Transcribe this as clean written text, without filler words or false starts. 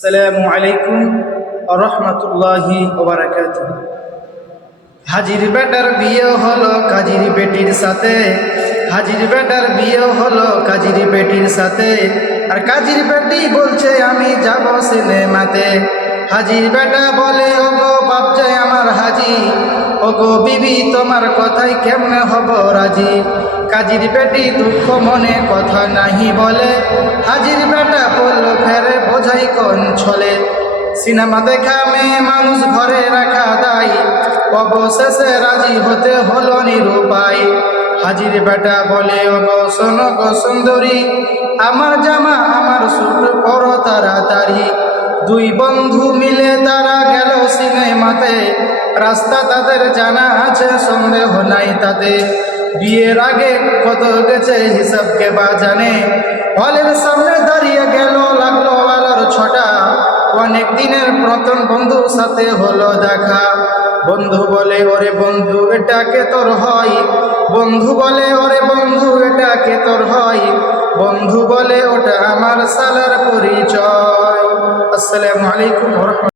আসসালামু আলাইকুম ওয়া রাহমাতুল্লাহি ওয়া বারাকাতুহু। হাজির বেটার বিয়ে হলো কাজীর বেটির সাথে, হাজির বেটার বিয়ে হলো কাজীর বেটির সাথে, আর কাজীর বেটি বলছে আমি যাব সিনেমাতে। হাজির বেটা বলে ওগো বাপ যায় আমার হাজি, ওগো বিবি তোমার কথাই কেমনে হব রাজি। কাজীর বেটি দুঃখ মনে কথা নাহি বলে, হাজির বেটা বলল ফেরে বোঝাই কোন ছলে। সিনেমা দেখা মেয়ে মানুষ ঘরে রাখা দায়, অবশেষে রাজি হতে হলো নিরুপায়। হাজির বেটা বলে ওগো শোনো গো সুন্দরী, আমার জামা আমার স্যুট পরো তাড়াতাড়ি। দুই বন্ধু মিলে তারা গেল সিনেমাতে, রাস্তা তাদের জানা আছে সন্দেহ নাই তাতে। বিয়ের আগে কত গেছে হিসাব কে বা জানে, হলের সামনে দাঁড়িয়ে গেল লাগলো আলোর ছটা। অনেক দিনের প্রথম বন্ধুর সাথে হলো দেখা। বন্ধু বলে ওরে বন্ধু এটা কে তোর হয়, বন্ধু বলে ওরে বন্ধু এটা কে তোর হয়, বন্ধু বলে ওটা আমার সালার পরিচয়। আসসালামু আলাইকুম ওয়া রাহমাতুল্লাহ।